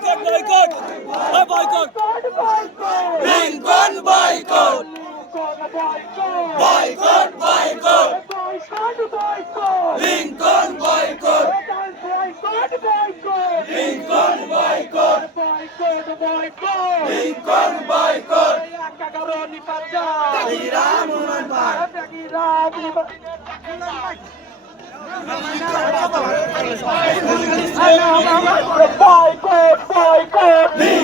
boycott, boycott. A boycott. Lincoln boycott. Boycott, boycott. Lincoln boycott. Lincoln boycott. Lincoln boycott. Lincoln boycott. Boycott boycott Lincoln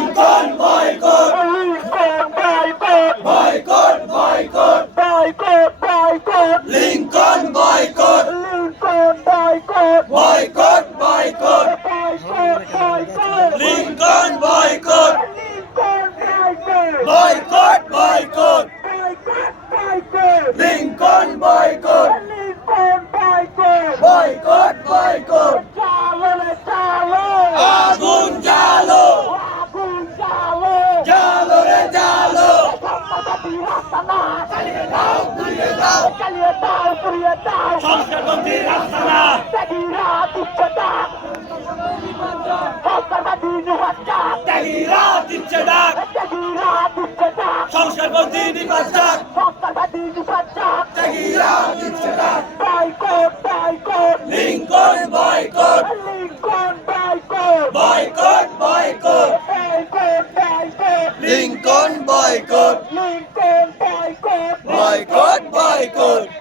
সম্পত্তি রাস্তা না চালিয়ে দাও পুড়িয়ে দাও চালিয়ে দাও পুড়িয়ে দাও সংস্কারপন্থী রাস্তা না তেগিরা দুঃখটা সরকারবাদী নিহত্যা ত্যাগীরা ডাক তেগিরা দুঃখটা সংস্কারপন্থী নিপাত ডাক সরকারবাদী নিহত্যা ত্যাগীরা দিচ্ছে ডাক boycott boycott Lincoln boycott Lincoln boycott boycott boycott boycott boycott Lincoln boycott Lincoln boycott, boycott.